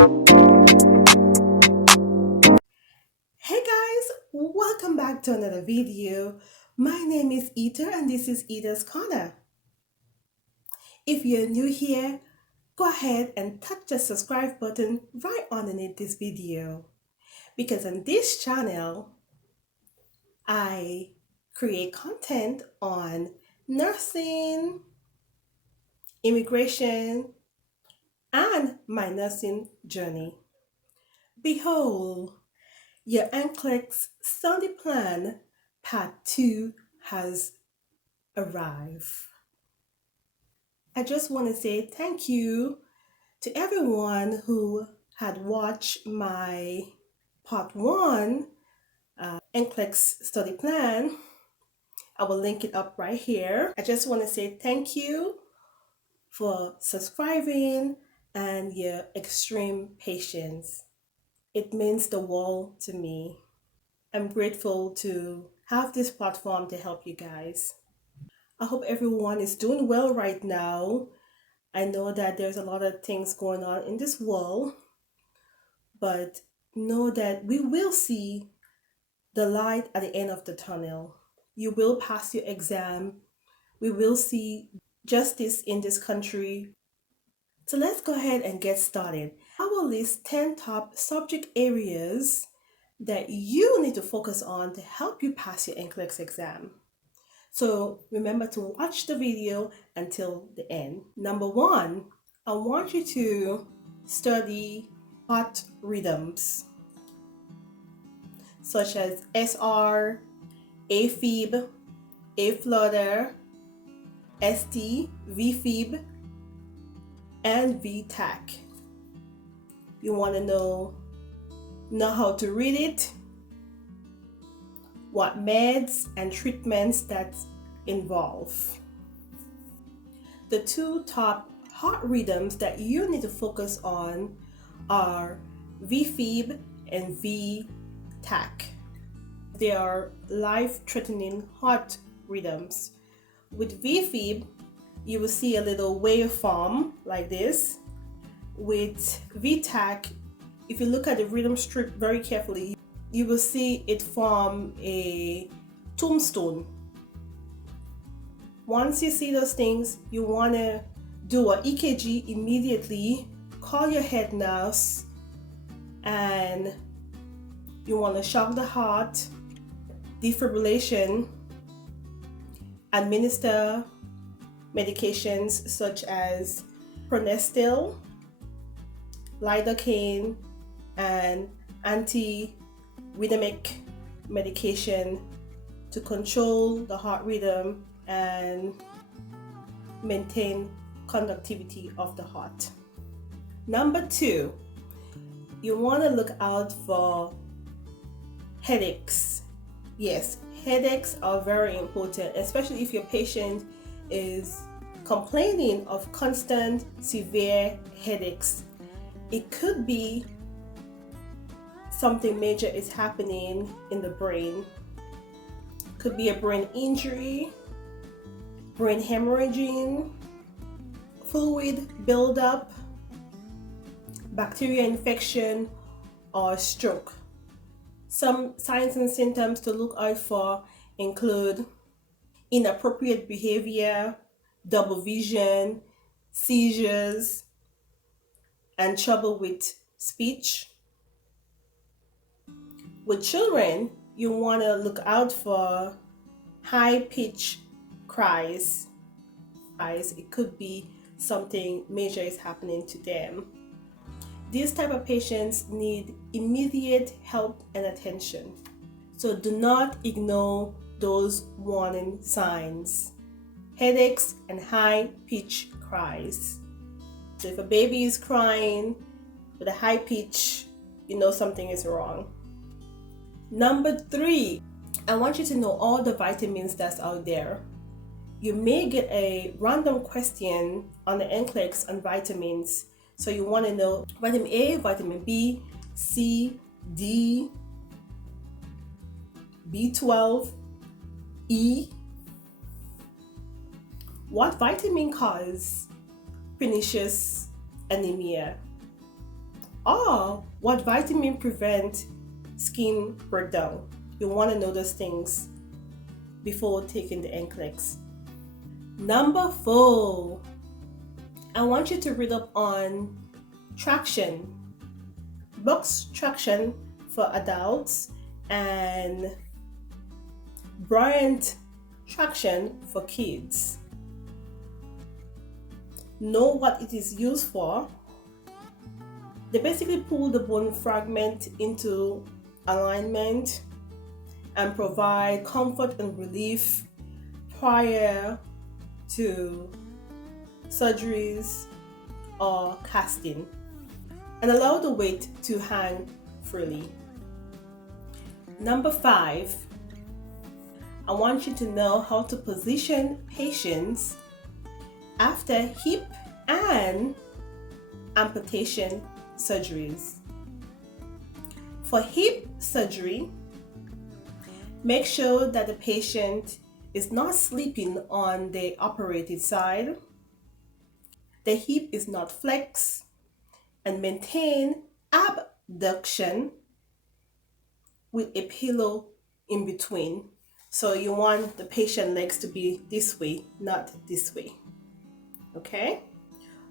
Hey guys, welcome back to another video. My name is Ita and this is Ita's Corner. If you're new here, go ahead and touch the subscribe button right underneath this video because on this channel, I create content on nursing, immigration, and my nursing journey. Behold, your NCLEX study plan part 2 has arrived. I just want to say thank you to everyone who had watched my part 1 NCLEX study plan. I will link it up right here. I just want to say thank you for subscribing and your extreme patience. It means the world to me. I'm grateful to have this platform to help you guys. I hope everyone is doing well right now. I know that there's a lot of things going on in this world, but know that we will see the light at the end of the tunnel. You will pass your exam. We will see justice in this country. So let's go ahead and get started. I will list 10 top subject areas that you need to focus on to help you pass your NCLEX exam. So remember to watch the video until the end. Number 1, I want you to study hot rhythms such as SR, AFib, A flutter, ST, VFib, and VTAC. You want to know how to read it, what meds and treatments that involve. The 2 top heart rhythms that you need to focus on are VFib and VTAC. They are life-threatening heart rhythms. With VFib, you will see a little waveform like this. With VTAC, if you look at the rhythm strip very carefully, you will see it form a tombstone. Once you see those things, you want to do an EKG immediately, call your head nurse, and you want to shock the heart, defibrillation, administer medications such as pronestil, lidocaine, and anti-rhythmic medication to control the heart rhythm and maintain conductivity of the heart. Number 2, you want to look out for headaches. Yes, headaches are very important, especially if your patient is complaining of constant severe headaches. It could be something major is happening in the brain. Could be a brain injury, brain hemorrhaging, fluid buildup, bacterial infection, or stroke. Some signs and symptoms to look out for include inappropriate behavior, double vision, seizures, and trouble with speech. With children, you want to look out for high-pitched cries. It could be something major is happening to them. These type of patients need immediate help and attention. So do not ignore those warning signs. Headaches and high-pitched cries. So if a baby is crying with a high pitch, you know something is wrong. Number 3, I want you to know all the vitamins that's out there. You may get a random question on the NCLEX on vitamins. So you want to know vitamin A, vitamin B, C, D, B12, E. What vitamin causes pernicious anemia? Or what vitamin prevent skin breakdown? You want to know those things before taking the NCLEX. Number 4, I want you to read up on traction, box traction for adults, and Bryant traction for kids. Know what it is used for. They basically pull the bone fragment into alignment and provide comfort and relief prior to surgeries or casting, and allow the weight to hang freely. Number 5, I want you to know how to position patients after hip and amputation surgeries. For hip surgery, make sure that the patient is not sleeping on the operated side, the hip is not flexed, and maintain abduction with a pillow in between. So you want the patient legs to be this way, not this way. Okay?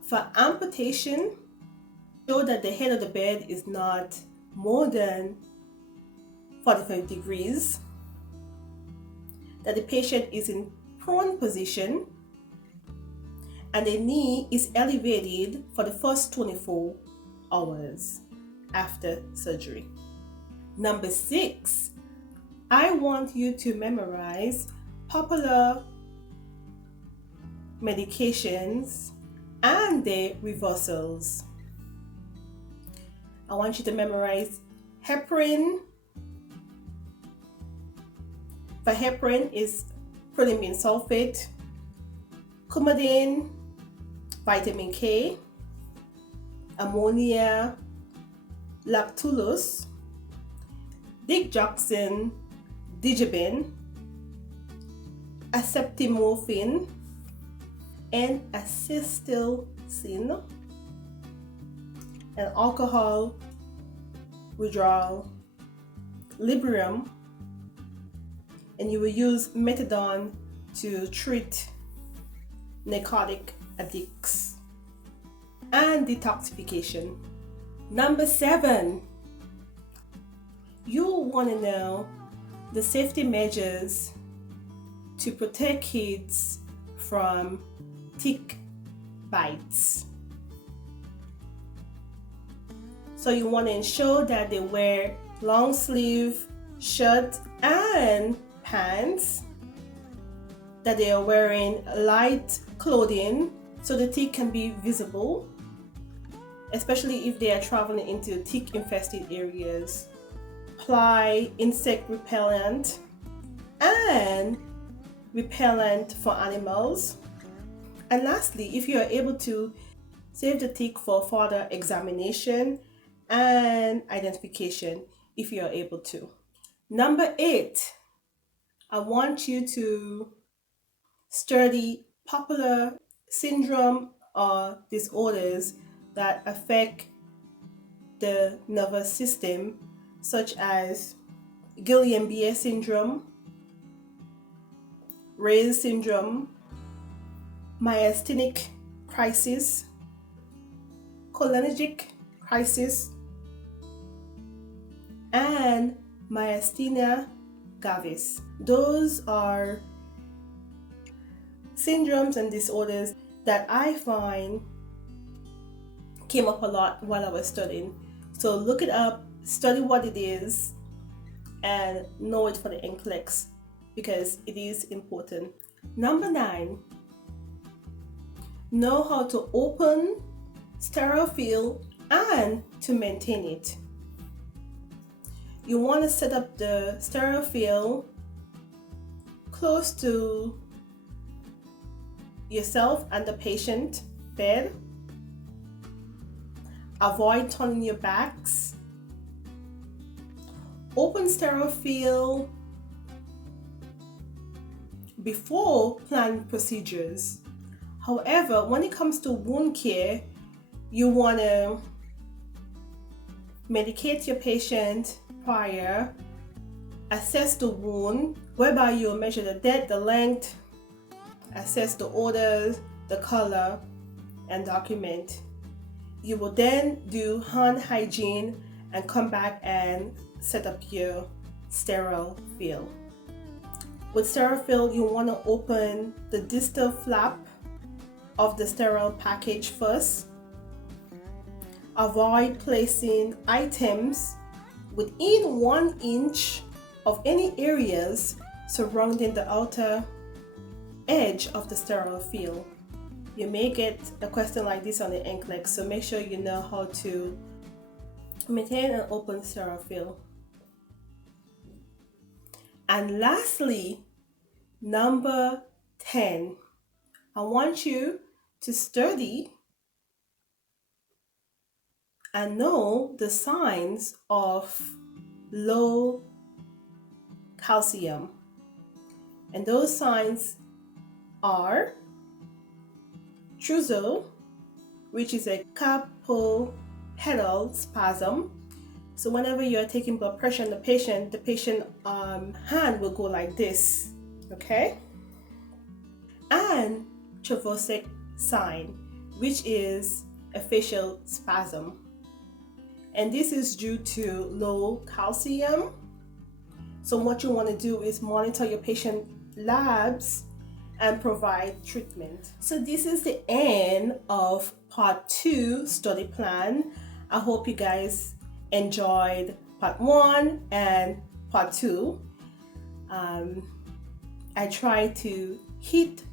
For amputation, show that the head of the bed is not more than 45 degrees, that the patient is in prone position, and the knee is elevated for the first 24 hours after surgery. Number 6, I want you to memorize popular medications and their reversals. I want you to memorize heparin. For heparin is protamine sulfate, Coumadin, vitamin K, ammonia, lactulose, digoxin, digibin, acetaminophen, and acetylcysteine, and alcohol withdrawal, Librium, and you will use methadone to treat narcotic addicts, and detoxification. Number 7, you want to know the safety measures to protect kids from tick bites. So you want to ensure that they wear long sleeve shirts and pants, that they are wearing light clothing so the tick can be visible, especially if they are traveling into tick infested areas. Apply insect repellent and repellent for animals. And lastly, if you are able to, save the tick for further examination and identification if you are able to. Number 8, I want you to study popular syndrome or disorders that affect the nervous system, such as Guillain-Barré syndrome, Ray's syndrome, myasthenic crisis, cholinergic crisis, and myasthenia gravis. Those are syndromes and disorders that I find came up a lot while I was studying. So look it up, study what it is, and know it for the NCLEX because it is important. Number 9, know how to open sterile field and to maintain it. You want to set up the sterile field close to yourself and the patient bed. Avoid turning your backs. Open sterile field before planned procedures. However, when it comes to wound care, you want to medicate your patient prior, assess the wound, whereby you'll measure the depth, the length, assess the odors, the color, and document. You will then do hand hygiene and come back and set up your sterile field. With sterile field, you want to open the distal flap of the sterile package first. Avoid placing items within 1 inch of any areas surrounding the outer edge of the sterile field. You may get a question like this on the NCLEX, so make sure you know how to maintain an open sterile field. And lastly, number 10, I want you to study and know the signs of low calcium. And those signs are trousseau, which is a carpopedal spasm. So whenever you're taking blood pressure on the patient hand will go like this, okay? And Trevosic sign, which is a facial spasm. And this is due to low calcium. So what you want to do is monitor your patient labs and provide treatment. So this is the end of part 2 study plan. I hope you guys enjoyed part 1 and part 2. I tried to hit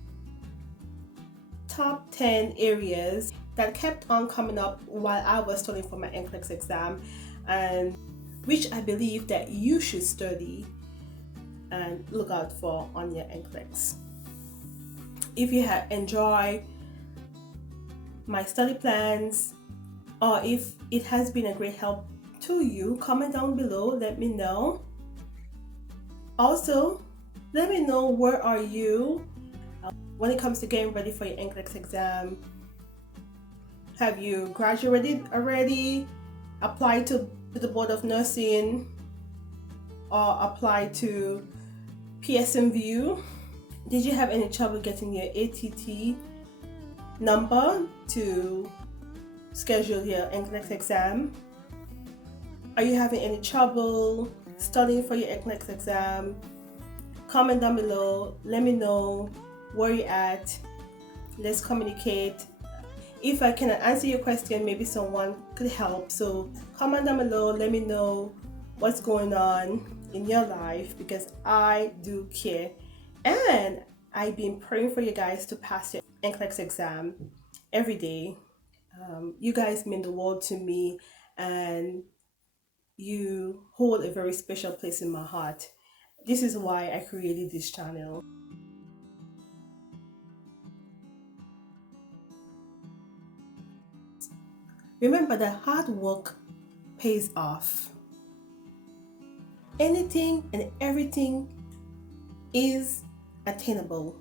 top 10 areas that kept on coming up while I was studying for my NCLEX exam, and which I believe that you should study and look out for on your NCLEX. If you have enjoyed my study plans, or if it has been a great help to you, comment down below, let me know. Also, let me know where are you when it comes to getting ready for your NCLEX exam. Have you graduated already, applied to the Board of Nursing, or applied to Pearson View? Did you have any trouble getting your ATT number to schedule your NCLEX exam? Are you having any trouble studying for your NCLEX exam? Comment down below, let me know where you're at. Let's communicate. If I cannot answer your question, maybe someone could help. So comment down below, let me know what's going on in your life, because I do care. And I've been praying for you guys to pass your NCLEX exam every day. You guys mean the world to me, and you hold a very special place in my heart. This is why I created this channel. Remember that hard work pays off. Anything and everything is attainable.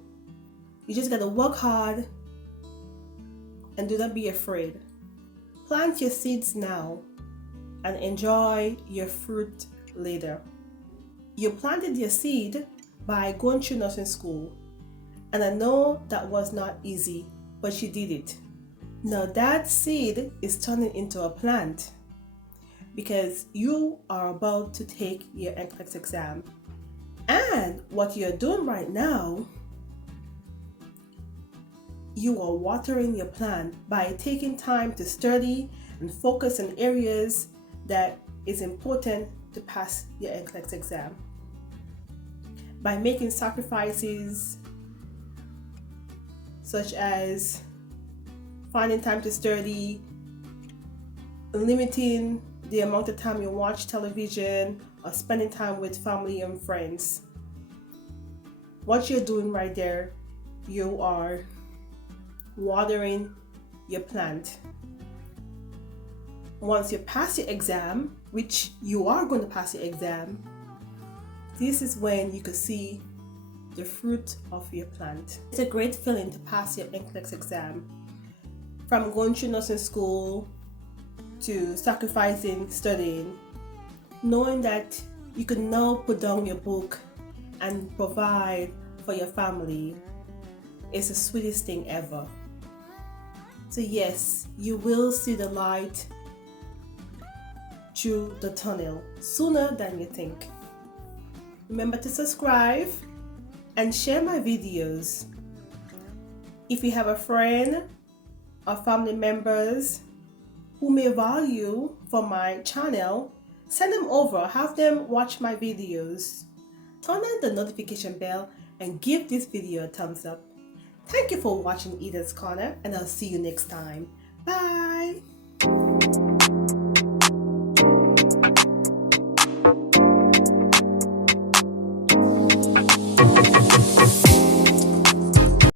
You just gotta work hard and do not be afraid. Plant your seeds now and enjoy your fruit later. You planted your seed by going through nursing school, and I know that was not easy, but you did it. Now that seed is turning into a plant, because you are about to take your NCLEX exam. And what you're doing right now, you are watering your plant by taking time to study and focus on areas that is important to pass your NCLEX exam. By making sacrifices such as finding time to study, limiting the amount of time you watch television, or spending time with family and friends. What you're doing right there, you are watering your plant. Once you pass your exam, which you are going to pass your exam, this is when you could see the fruit of your plant. It's a great feeling to pass your NCLEX exam. From going through nursing school to sacrificing studying, knowing that you can now put down your book and provide for your family is the sweetest thing ever. So yes, you will see the light through the tunnel sooner than you think. Remember to subscribe and share my videos. If you have a friend or family members who may value for my channel, send them over, have them watch my videos. Turn on the notification bell and give this video a thumbs up. Thank you for watching Eda's Corner, and I'll see you next time. Bye!